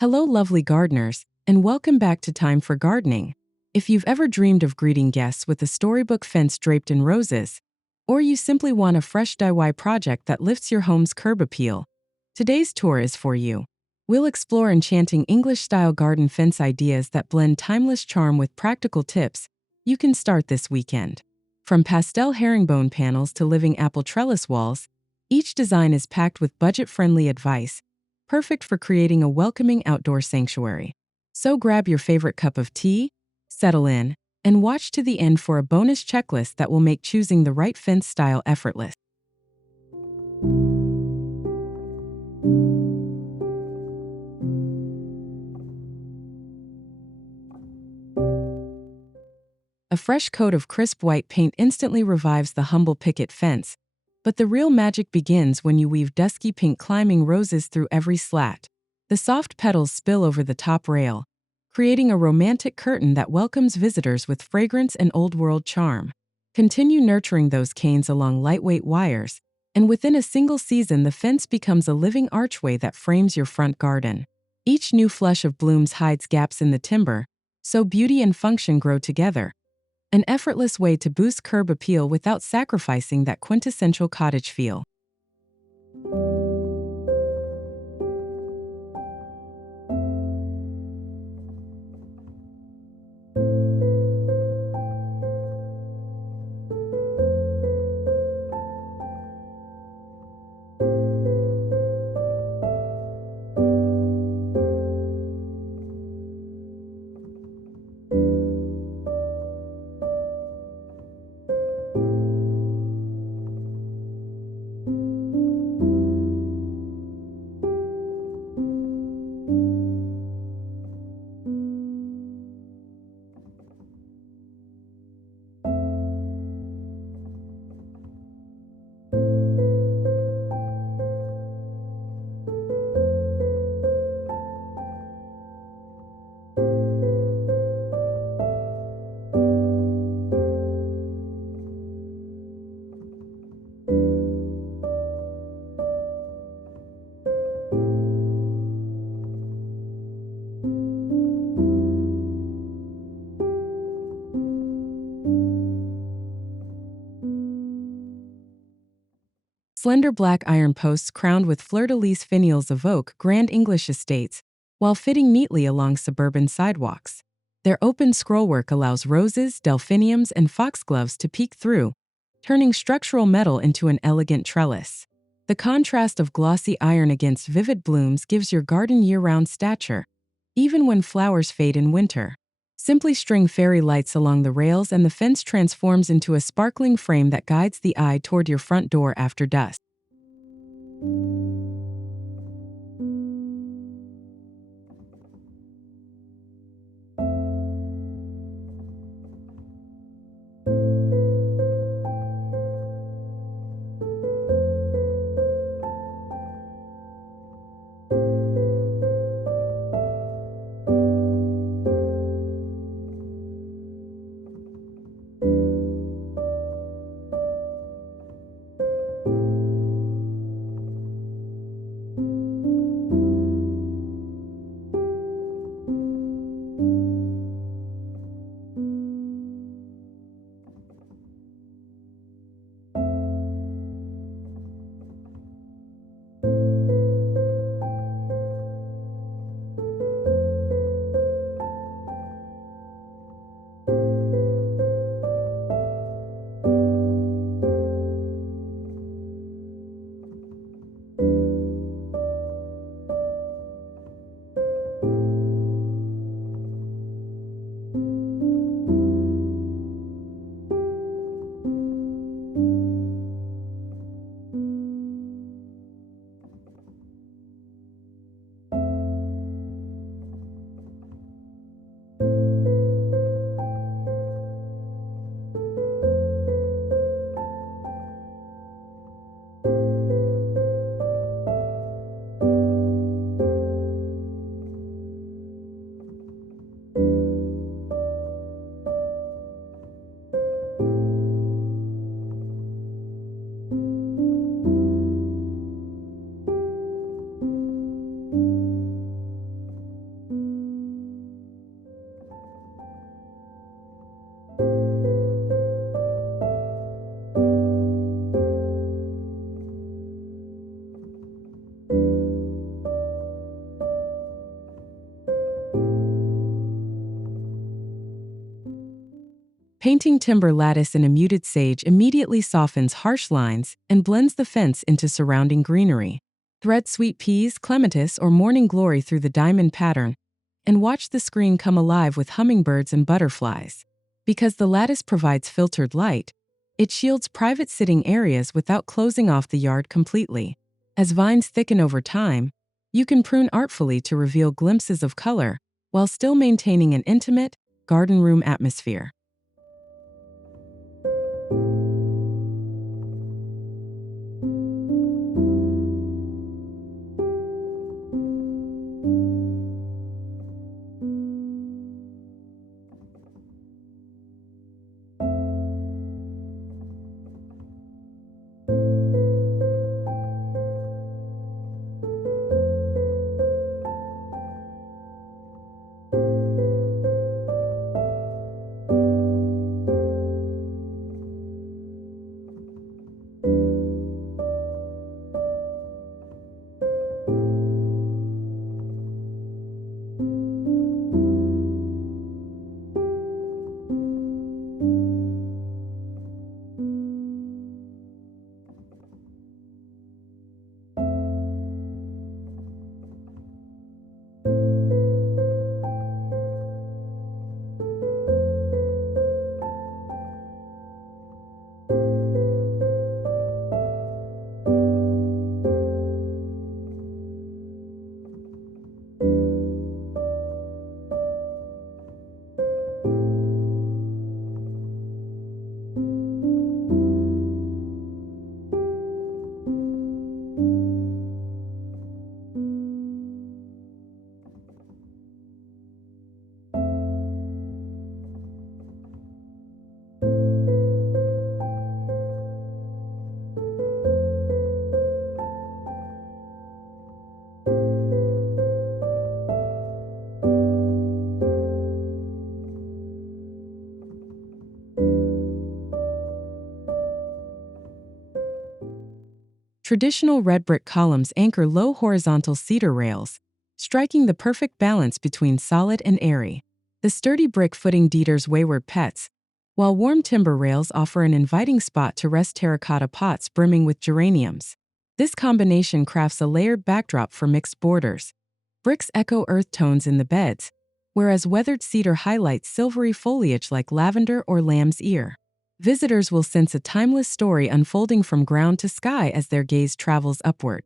Hello, lovely gardeners, and welcome back to Time for Gardening. If you've ever dreamed of greeting guests with a storybook fence draped in roses, or you simply want a fresh DIY project that lifts your home's curb appeal, today's tour is for you. We'll explore enchanting English-style garden fence ideas that blend timeless charm with practical tips you can start this weekend. From pastel herringbone panels to living apple trellis walls, each design is packed with budget-friendly advice, perfect for creating a welcoming outdoor sanctuary. So grab your favorite cup of tea, settle in, and watch to the end for a bonus checklist that will make choosing the right fence style effortless. A fresh coat of crisp white paint instantly revives the humble picket fence, but the real magic begins when you weave dusky pink climbing roses through every slat. The soft petals spill over the top rail, creating a romantic curtain that welcomes visitors with fragrance and old-world charm. Continue nurturing those canes along lightweight wires, and within a single season the fence becomes a living archway that frames your front garden. Each new flush of blooms hides gaps in the timber, so beauty and function grow together. An effortless way to boost curb appeal without sacrificing that quintessential cottage feel. Slender black iron posts crowned with fleur-de-lis finials evoke grand English estates, while fitting neatly along suburban sidewalks. Their open scrollwork allows roses, delphiniums, and foxgloves to peek through, turning structural metal into an elegant trellis. The contrast of glossy iron against vivid blooms gives your garden year-round stature, even when flowers fade in winter. Simply string fairy lights along the rails and the fence transforms into a sparkling frame that guides the eye toward your front door after dusk. Painting timber lattice in a muted sage immediately softens harsh lines and blends the fence into surrounding greenery. Thread sweet peas, clematis, or morning glory through the diamond pattern, and watch the screen come alive with hummingbirds and butterflies. Because the lattice provides filtered light, it shields private sitting areas without closing off the yard completely. As vines thicken over time, you can prune artfully to reveal glimpses of color while still maintaining an intimate, garden room atmosphere. Traditional red brick columns anchor low horizontal cedar rails, striking the perfect balance between solid and airy. The sturdy brick footing deters wayward pets, while warm timber rails offer an inviting spot to rest terracotta pots brimming with geraniums. This combination crafts a layered backdrop for mixed borders. Bricks echo earth tones in the beds, whereas weathered cedar highlights silvery foliage like lavender or lamb's ear. Visitors will sense a timeless story unfolding from ground to sky as their gaze travels upward.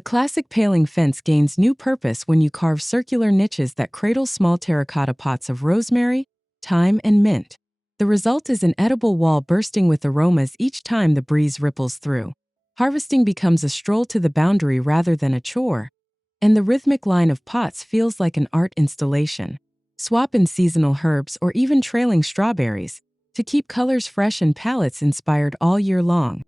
A classic paling fence gains new purpose when you carve circular niches that cradle small terracotta pots of rosemary, thyme, and mint. The result is an edible wall bursting with aromas each time the breeze ripples through. Harvesting becomes a stroll to the boundary rather than a chore, and the rhythmic line of pots feels like an art installation. Swap in seasonal herbs or even trailing strawberries to keep colors fresh and palettes inspired all year long.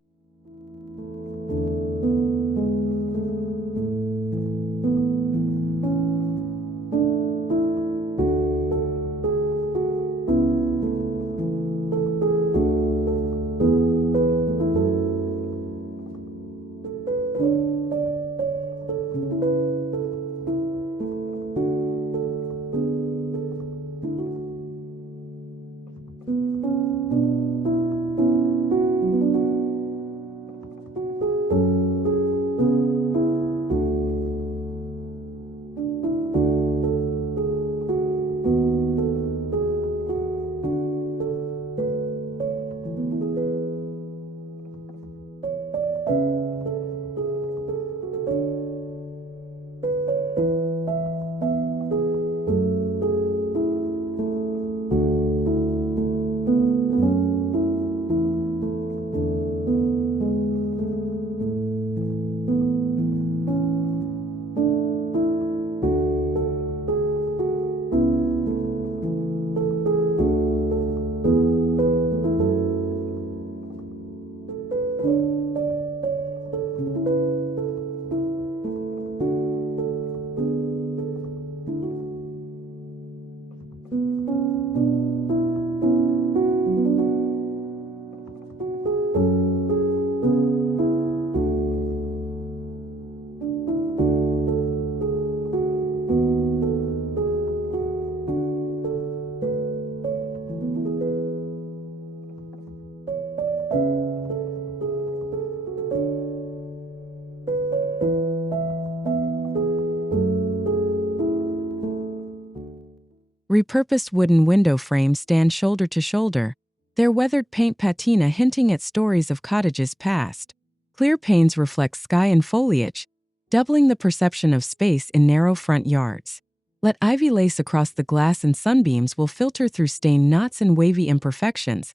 Repurposed wooden window frames stand shoulder to shoulder, their weathered paint patina hinting at stories of cottages past. Clear panes reflect sky and foliage, doubling the perception of space in narrow front yards. Let ivy lace across the glass and sunbeams will filter through stained knots and wavy imperfections,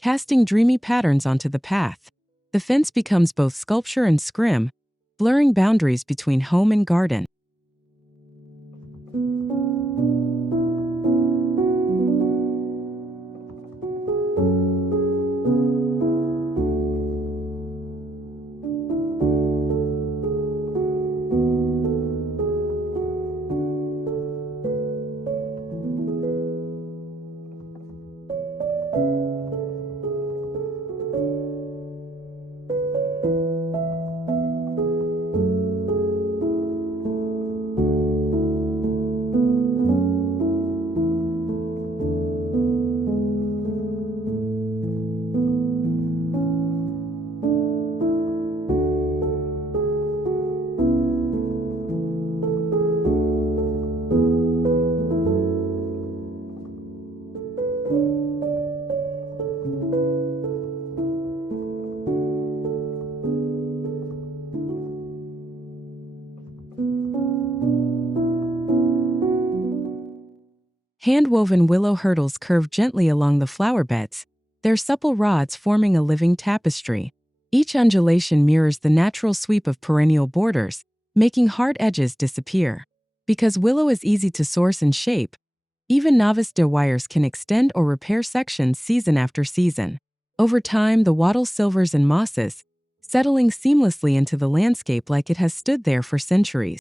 casting dreamy patterns onto the path. The fence becomes both sculpture and scrim, blurring boundaries between home and garden. Hand-woven willow hurdles curve gently along the flower beds, their supple rods forming a living tapestry. Each undulation mirrors the natural sweep of perennial borders, making hard edges disappear. Because willow is easy to source and shape, even novice DIYers can extend or repair sections season after season. Over time, the wattle silvers and mosses, settling seamlessly into the landscape like it has stood there for centuries.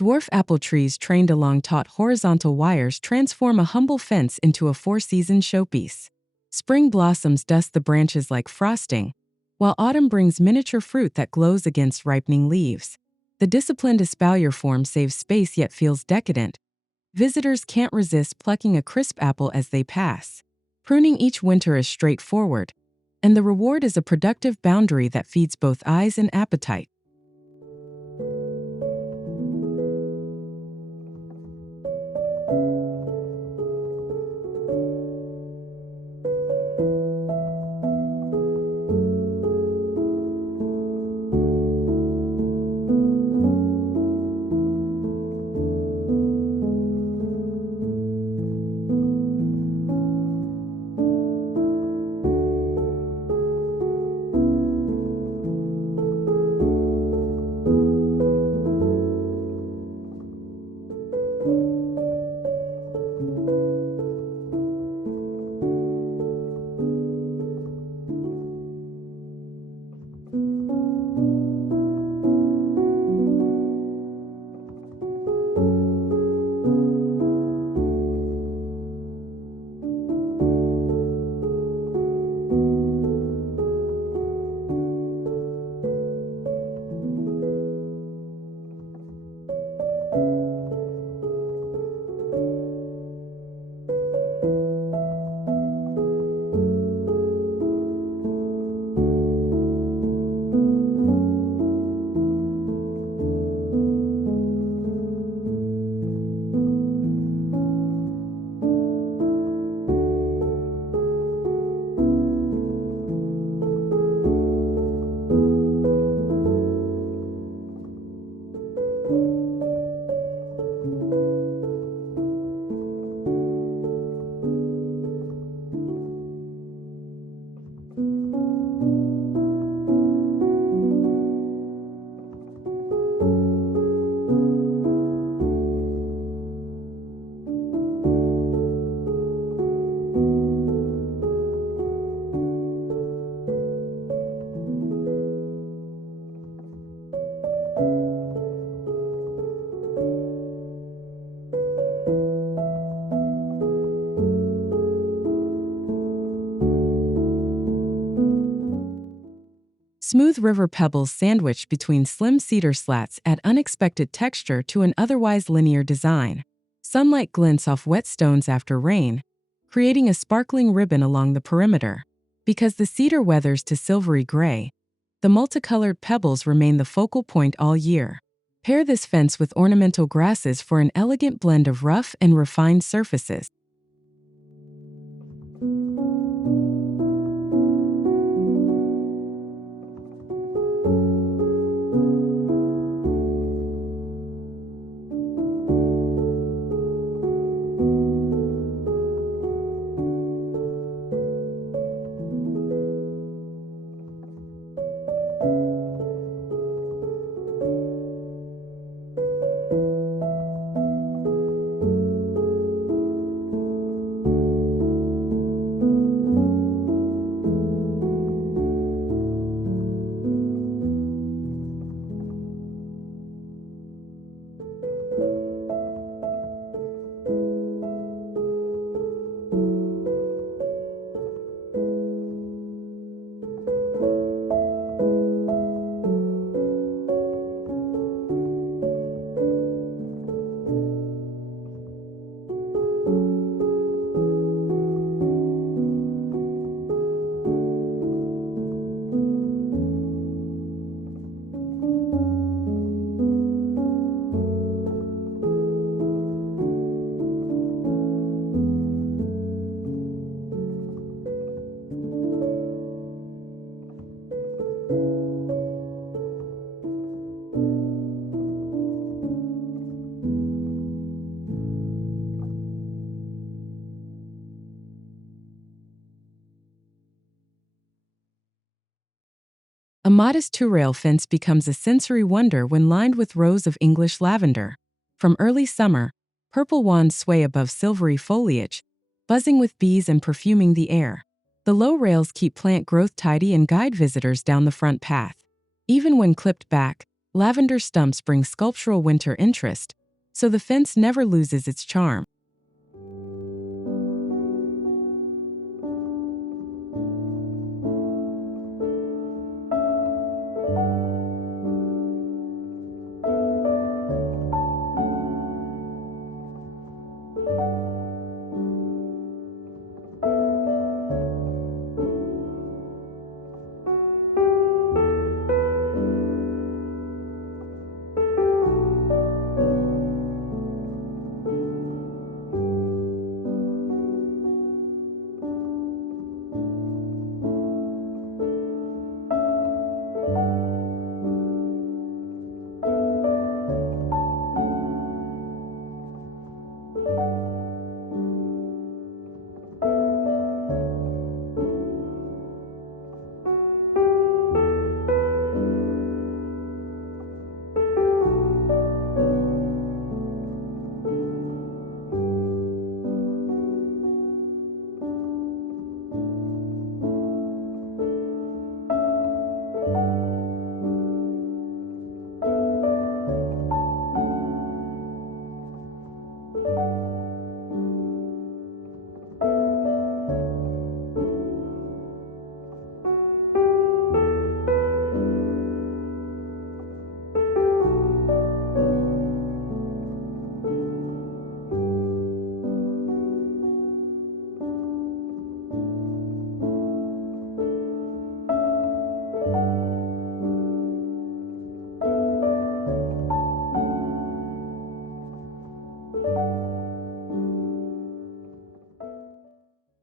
Dwarf apple trees trained along taut horizontal wires transform a humble fence into a four-season showpiece. Spring blossoms dust the branches like frosting, while autumn brings miniature fruit that glows against ripening leaves. The disciplined espalier form saves space yet feels decadent. Visitors can't resist plucking a crisp apple as they pass. Pruning each winter is straightforward, and the reward is a productive boundary that feeds both eyes and appetite. Smooth river pebbles sandwiched between slim cedar slats add unexpected texture to an otherwise linear design. Sunlight glints off wet stones after rain, creating a sparkling ribbon along the perimeter. Because the cedar weathers to silvery gray, the multicolored pebbles remain the focal point all year. Pair this fence with ornamental grasses for an elegant blend of rough and refined surfaces. A modest two-rail fence becomes a sensory wonder when lined with rows of English lavender. From early summer, purple wands sway above silvery foliage, buzzing with bees and perfuming the air. The low rails keep plant growth tidy and guide visitors down the front path. Even when clipped back, Lavender stumps bring sculptural winter interest, so the fence never loses its charm.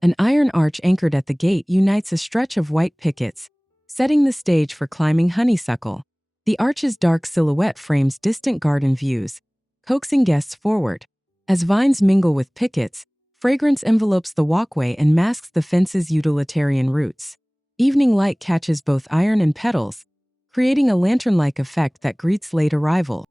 An iron arch anchored at the gate unites a stretch of white pickets, setting the stage for climbing honeysuckle. The arch's dark silhouette frames distant garden views, coaxing guests forward. As vines mingle with pickets, fragrance envelopes the walkway and masks the fence's utilitarian roots. Evening light catches both iron and petals, creating a lantern-like effect that greets late arrival.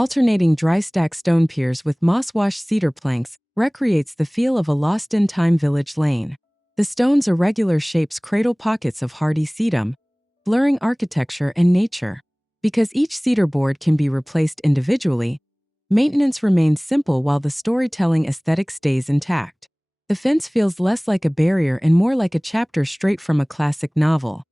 Alternating dry-stack stone piers with moss-washed cedar planks recreates the feel of a lost-in-time village lane. The stone's irregular shapes cradle pockets of hardy sedum, blurring architecture and nature. Because each cedar board can be replaced individually, maintenance remains simple while the storytelling aesthetic stays intact. The fence feels less like a barrier and more like a chapter straight from a classic novel.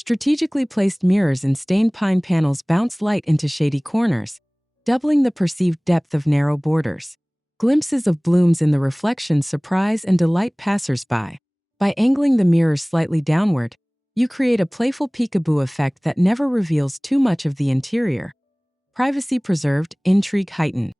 Strategically placed mirrors and stained pine panels bounce light into shady corners, doubling the perceived depth of narrow borders. Glimpses of blooms in the reflection surprise and delight passers-by. By angling the mirrors slightly downward, you create a playful peekaboo effect that never reveals too much of the interior. Privacy preserved, intrigue heightened.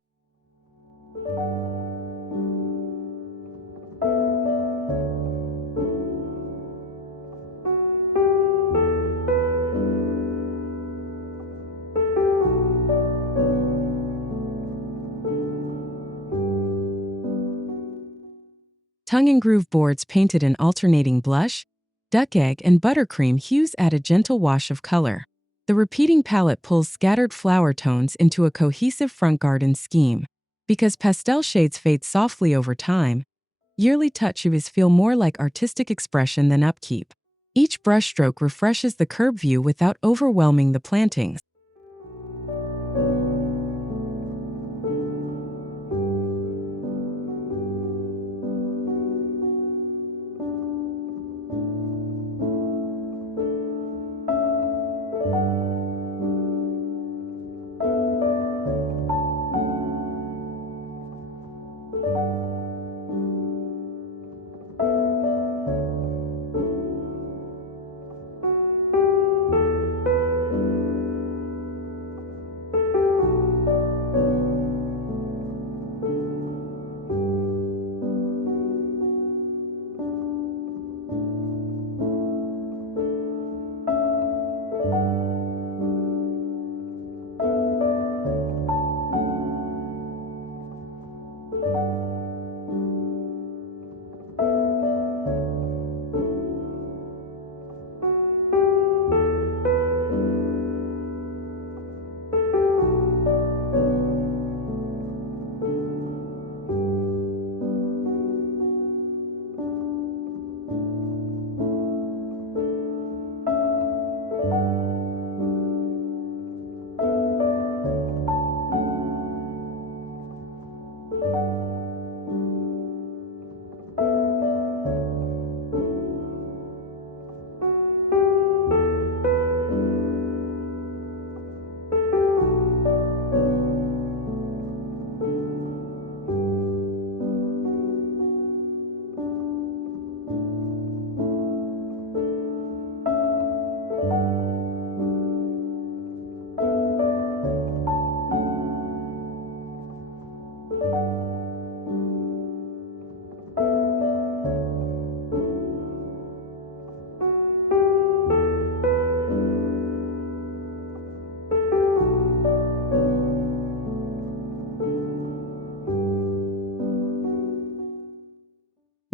Tongue-and-groove boards painted in alternating blush, duck egg, and buttercream hues add a gentle wash of color. The repeating palette pulls scattered flower tones into a cohesive front garden scheme. Because pastel shades fade softly over time, yearly touches feel more like artistic expression than upkeep. Each brushstroke refreshes the curb view without overwhelming the plantings.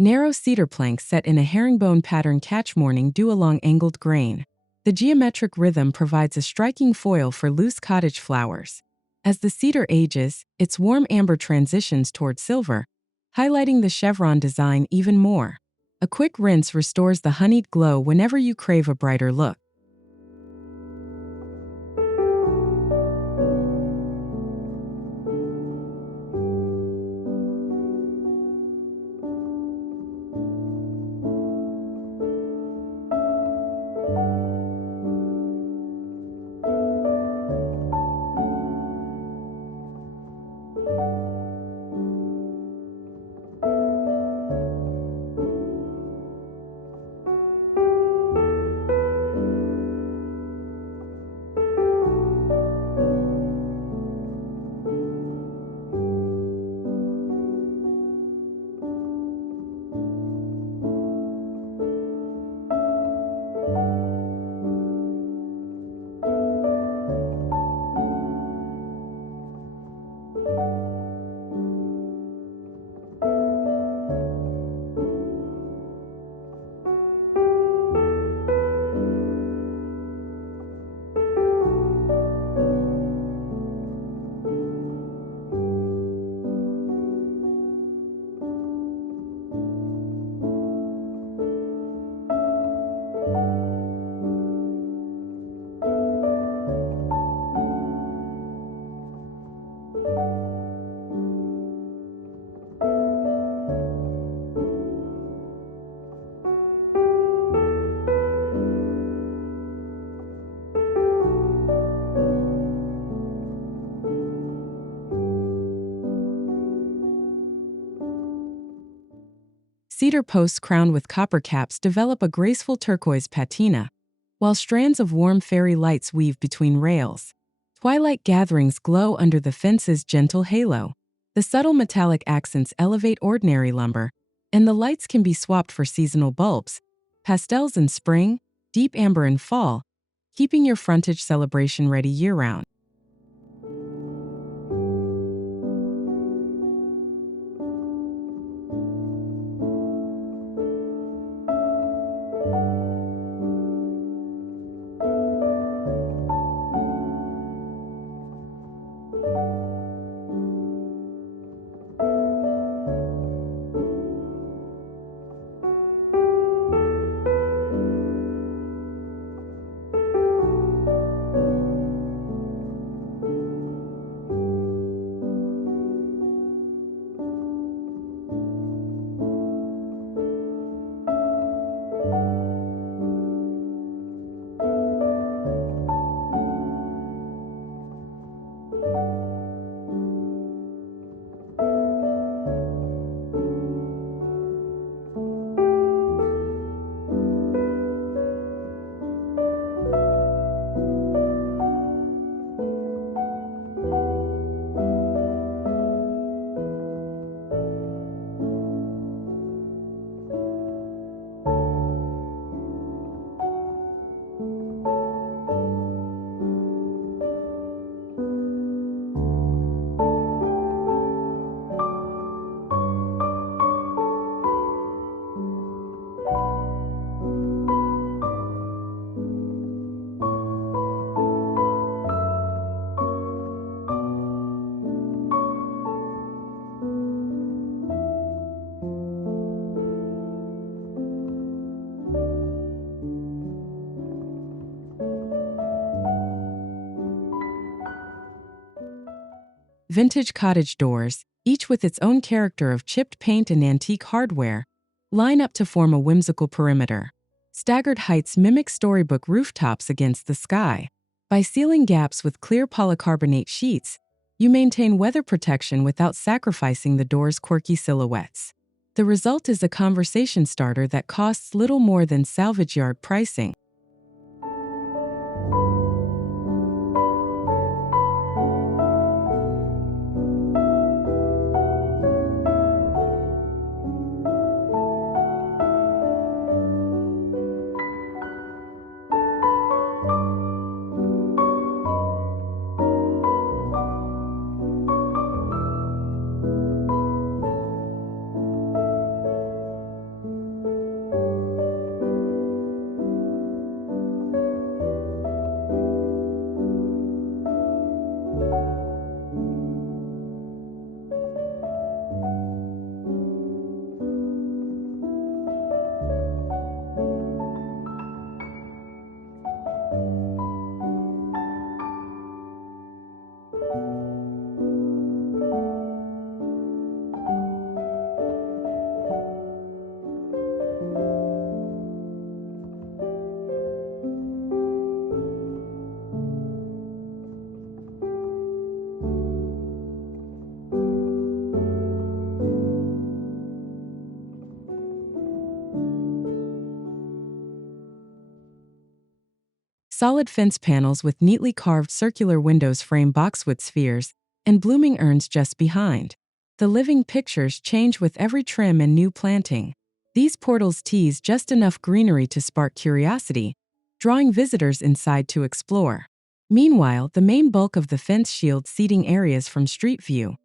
Narrow cedar planks set in a herringbone pattern catch morning dew along angled grain. The geometric rhythm provides a striking foil for loose cottage flowers. As the cedar ages, its warm amber transitions toward silver, highlighting the chevron design even more. A quick rinse restores the honeyed glow whenever you crave a brighter look. Cedar posts crowned with copper caps develop a graceful turquoise patina, while strands of warm fairy lights weave between rails. Twilight gatherings glow under the fence's gentle halo. The subtle metallic accents elevate ordinary lumber, and the lights can be swapped for seasonal bulbs, pastels in spring, deep amber in fall, keeping your frontage celebration ready year-round. Vintage cottage doors, each with its own character of chipped paint and antique hardware, line up to form a whimsical perimeter. Staggered heights mimic Storybook rooftops against the sky. By sealing gaps with clear polycarbonate sheets, you maintain weather protection without sacrificing the door's quirky silhouettes. The result is a conversation starter that costs little more than salvage yard pricing. Solid fence panels with neatly carved circular windows frame boxwood spheres and blooming urns just behind. The living pictures change with every trim and new planting. These portals tease just enough greenery to spark curiosity, drawing visitors inside to explore. Meanwhile, the main bulk of the fence shields seating areas from street view.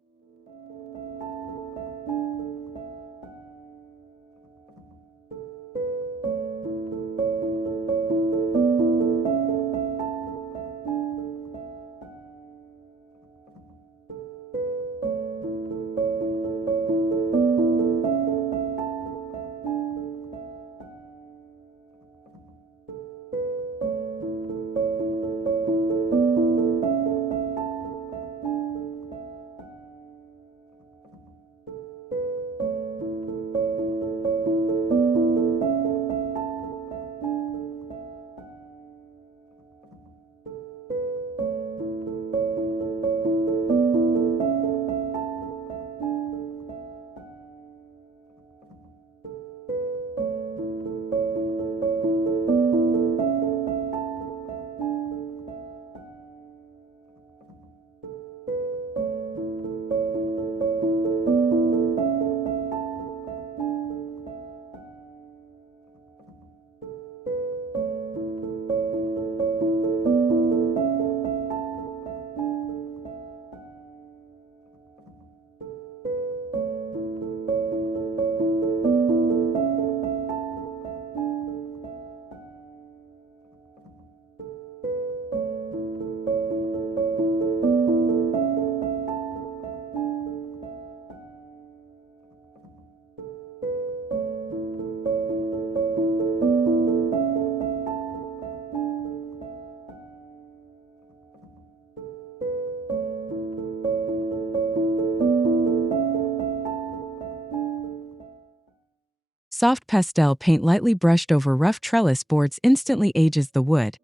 Soft pastel paint lightly brushed over rough trellis boards instantly ages the wood,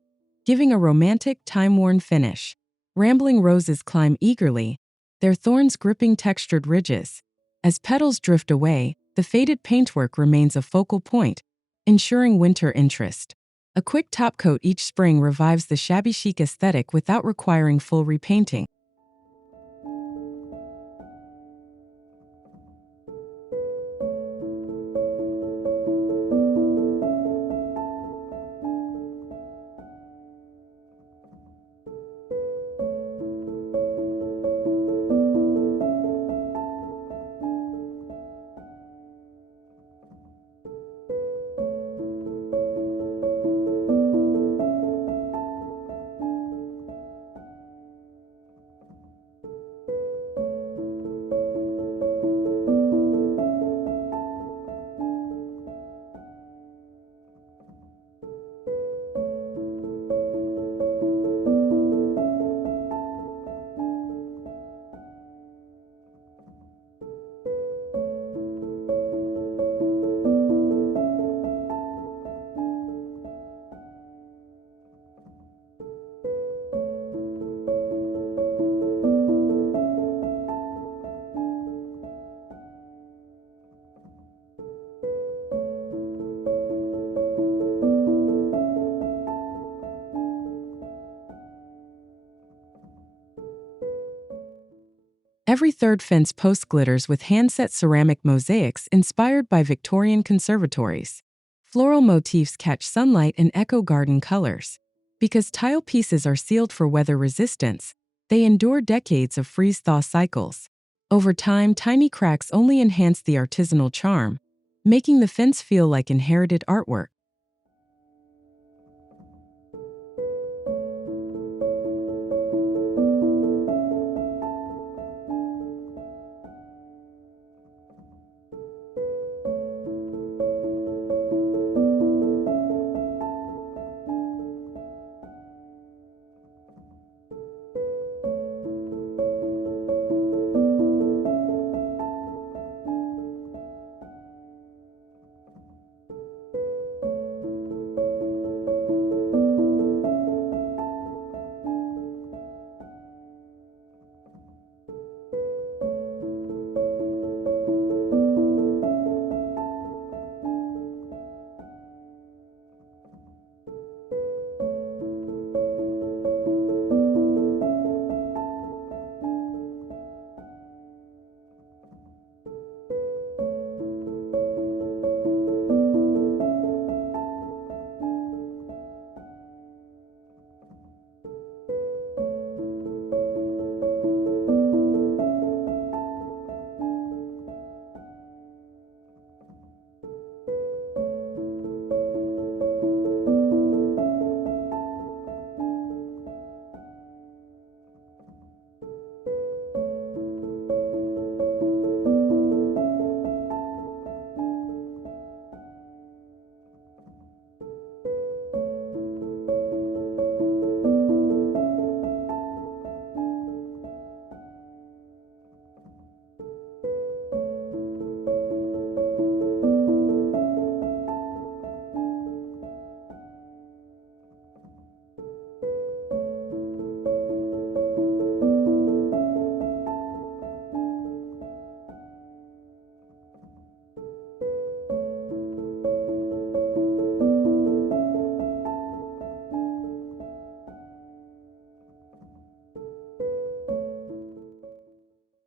giving a romantic, time-worn finish. Rambling roses climb eagerly, their thorns gripping textured ridges. As petals drift away, the faded paintwork remains a focal point, ensuring winter interest. A quick top coat each spring revives the shabby chic aesthetic without requiring full repainting. Every third fence post glitters with hand-set ceramic mosaics inspired by Victorian conservatories. Floral motifs catch sunlight and echo garden colors. Because tile pieces are sealed for weather resistance, they endure decades of freeze-thaw cycles. Over time, tiny cracks only enhance the artisanal charm, making the fence feel like inherited artwork.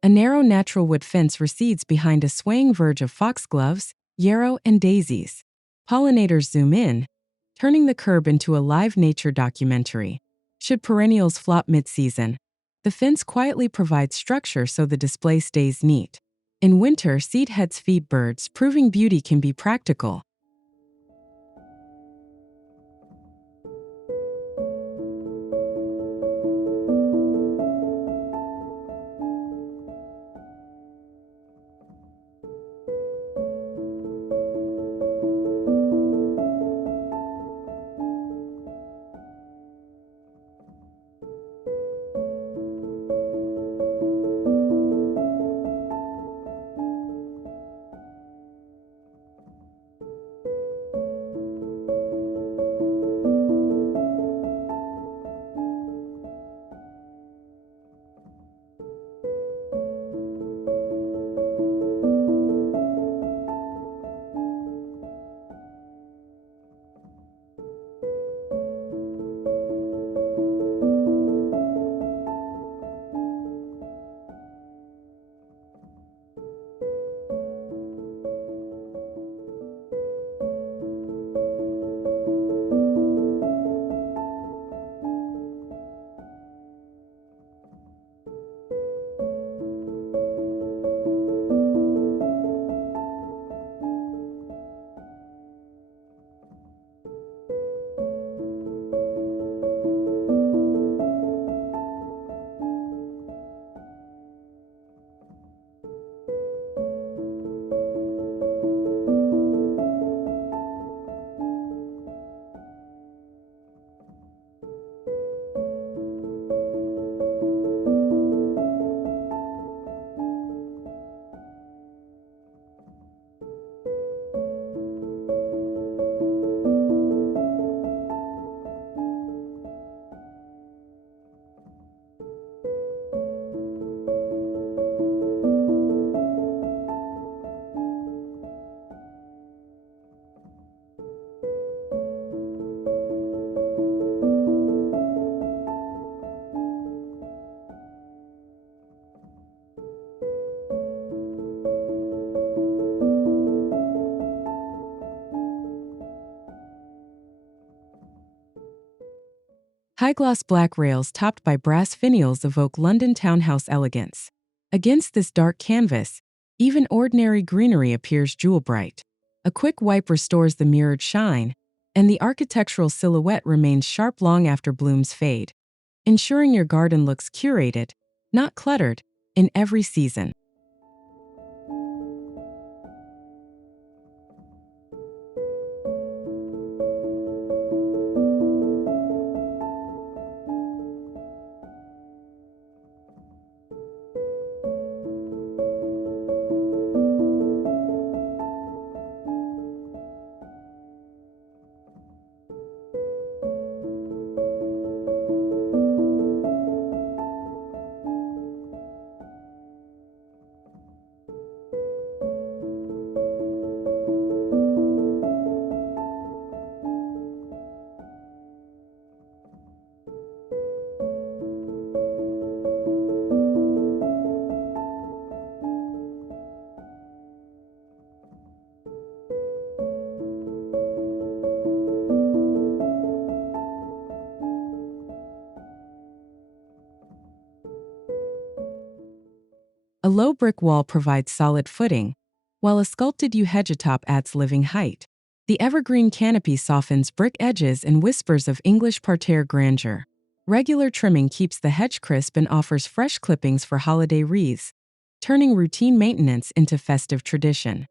A narrow natural wood fence recedes behind a swaying verge of foxgloves, yarrow, and daisies. Pollinators zoom in, turning the curb into a live nature documentary. Should perennials flop mid-season, the fence quietly provides structure so the display stays neat. In winter, seed heads feed birds, proving beauty can be practical. High-gloss black rails topped by brass finials evoke London townhouse elegance. Against this dark canvas, even ordinary greenery appears jewel-bright. A quick wipe restores the mirrored shine, and the architectural silhouette remains sharp long after blooms fade, ensuring your garden looks curated, not cluttered, in every season. A low brick wall provides solid footing, while a sculpted yew hedge atop adds living height. The evergreen canopy softens brick edges and whispers of English parterre grandeur. Regular trimming keeps the hedge crisp and offers fresh clippings for holiday wreaths, turning routine maintenance into festive tradition.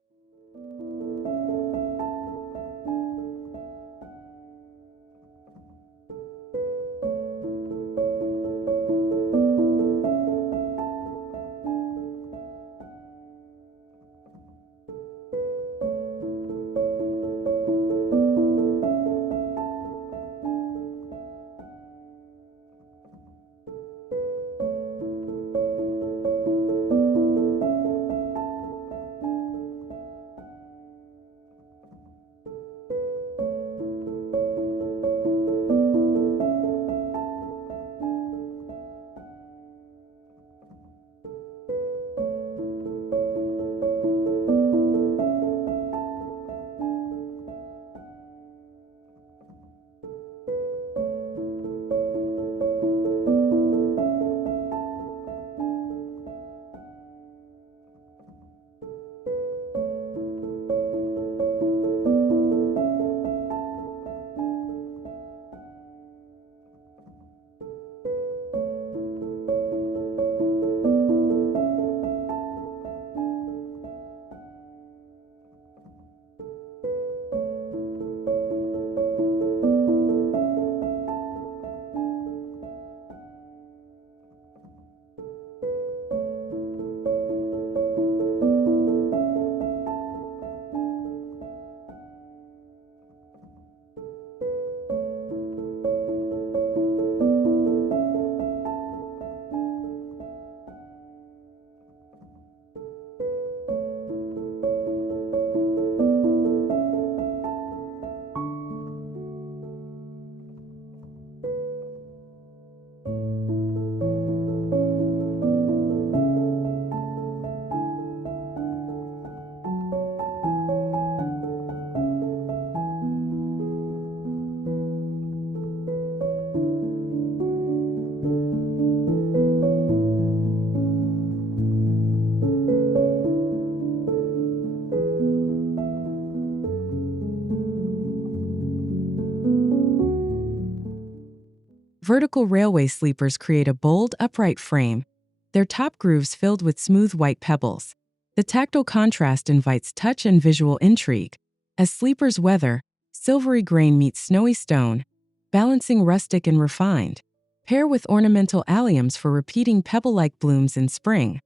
Vertical railway sleepers create a bold, upright frame, their top grooves filled with smooth white pebbles. The tactile contrast invites touch and visual intrigue. As sleepers weather, silvery grain meets snowy stone, balancing rustic and refined. Pair with ornamental alliums for repeating pebble-like blooms in spring.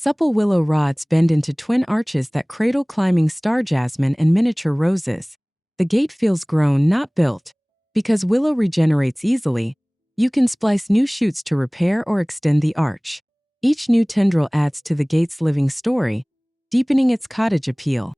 Supple willow rods bend into twin arches that cradle climbing star jasmine and miniature roses. The gate feels grown, not built. Because willow regenerates easily, you can splice new shoots to repair or extend the arch. Each new tendril adds to the gate's living story, deepening its cottage appeal.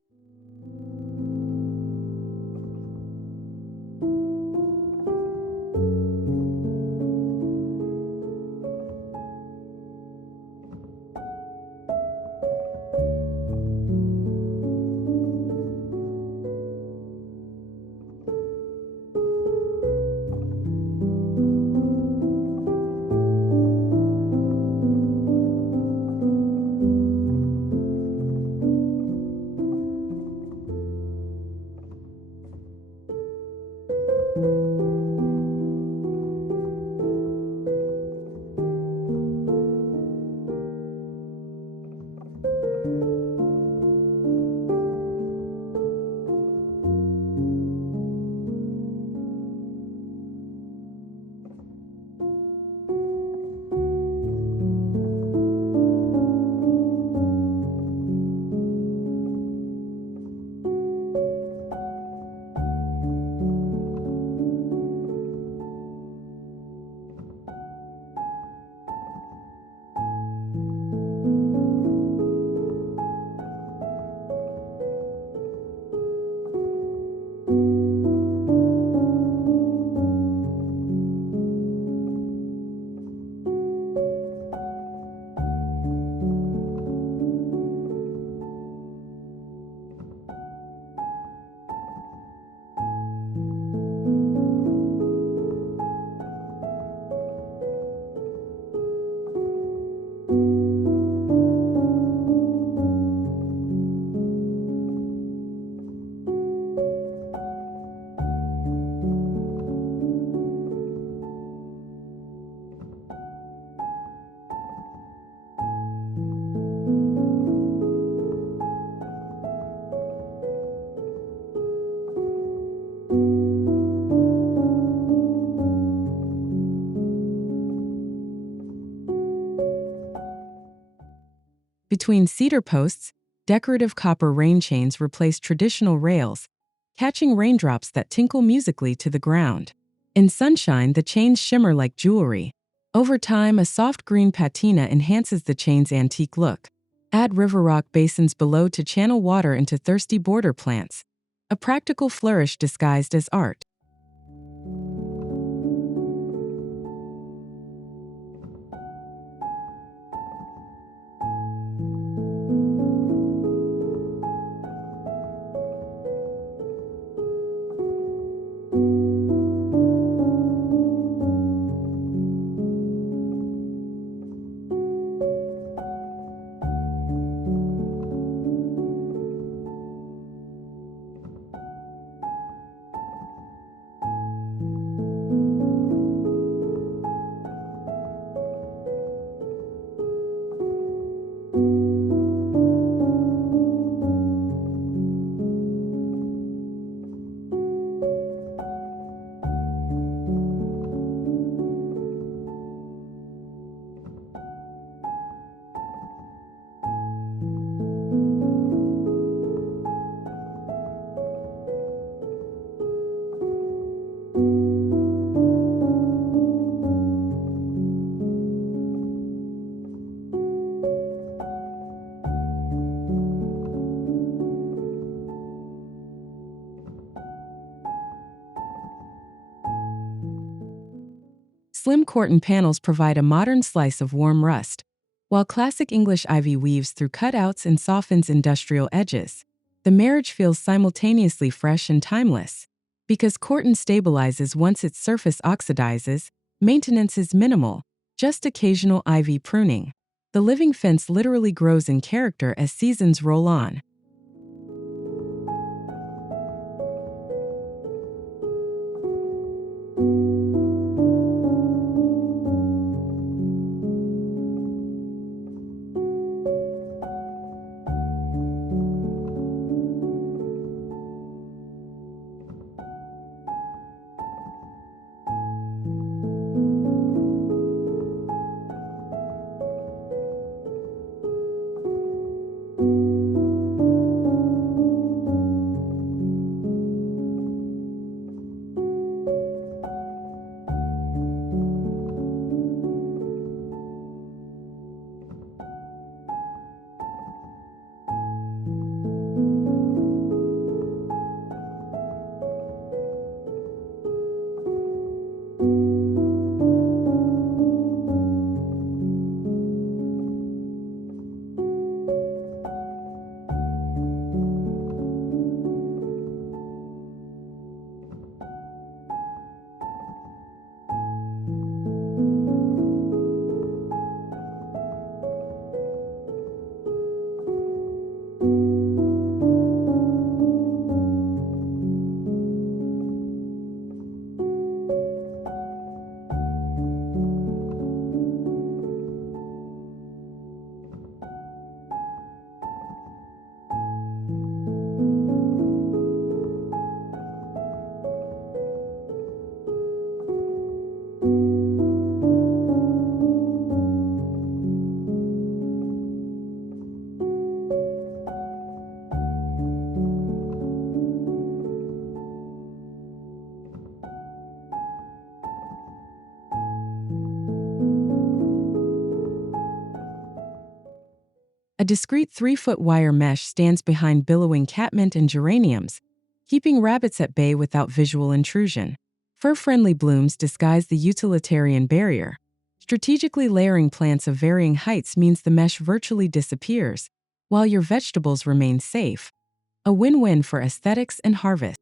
Between cedar posts, decorative copper rain chains replace traditional rails, catching raindrops that tinkle musically to the ground. In sunshine, the chains shimmer like jewelry. Over time, a soft green patina enhances the chain's antique look. Add river rock basins below to channel water into thirsty border plants. A practical flourish disguised as art. Slim corten panels provide a modern slice of warm rust, while classic English ivy weaves through cutouts and softens industrial edges. The marriage feels simultaneously fresh and timeless. Because corten stabilizes once its surface oxidizes, maintenance is minimal, just occasional ivy pruning. The living fence literally grows in character as seasons roll on. A discreet 3-foot wire mesh stands behind billowing catmint and geraniums, keeping rabbits at bay without visual intrusion. Fur-friendly blooms disguise the utilitarian barrier. Strategically layering plants of varying heights means the mesh virtually disappears, while your vegetables remain safe. A win-win for aesthetics and harvest.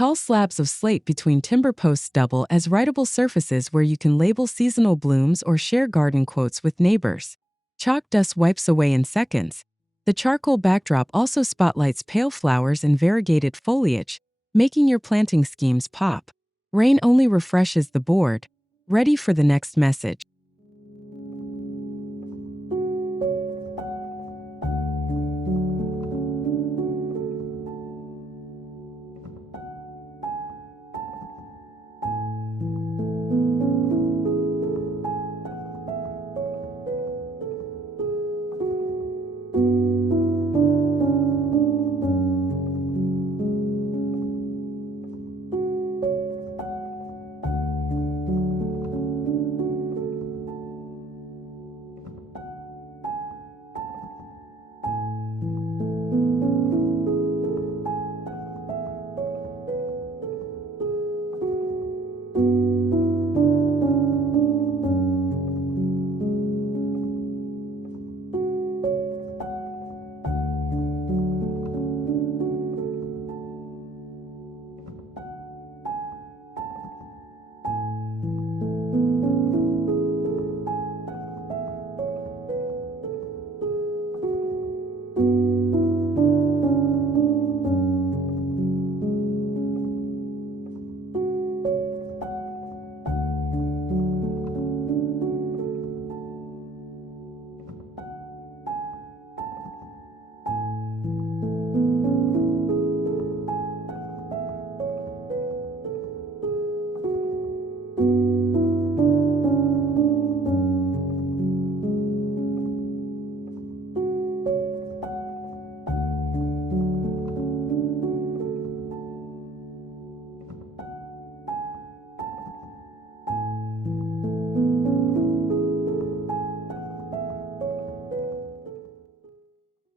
Tall slabs of slate between timber posts double as writable surfaces where you can label seasonal blooms or share garden quotes with neighbors. Chalk dust wipes away in seconds. The charcoal backdrop also spotlights pale flowers and variegated foliage, making your planting schemes pop. Rain only refreshes the board. Ready for the next message.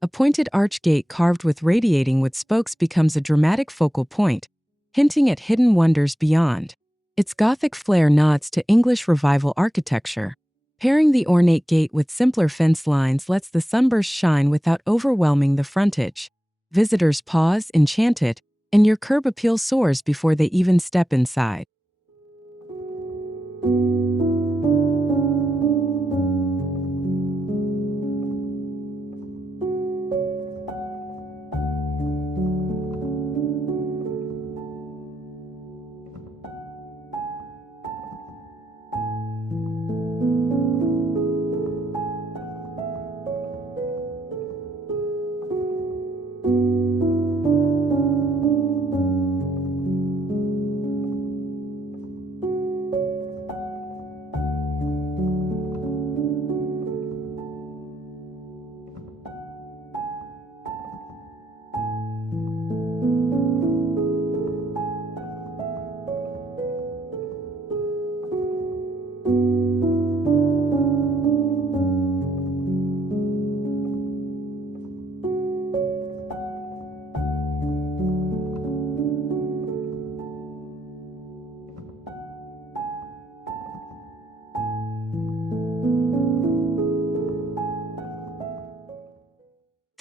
A pointed arch gate carved with radiating wood spokes becomes a dramatic focal point, hinting at hidden wonders beyond. Its Gothic flair nods to English Revival architecture. Pairing the ornate gate with simpler fence lines lets the sunburst shine without overwhelming the frontage. Visitors pause, enchanted, and your curb appeal soars before they even step inside.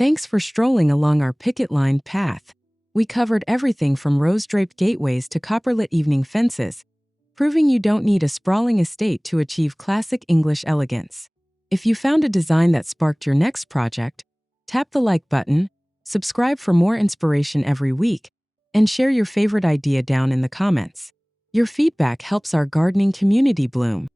Thanks for strolling along our picket-lined path. We covered everything from rose-draped gateways to copper-lit evening fences, proving you don't need a sprawling estate to achieve classic English elegance. If you found a design that sparked your next project, tap the like button, subscribe for more inspiration every week, and share your favorite idea down in the comments. Your feedback helps our gardening community bloom.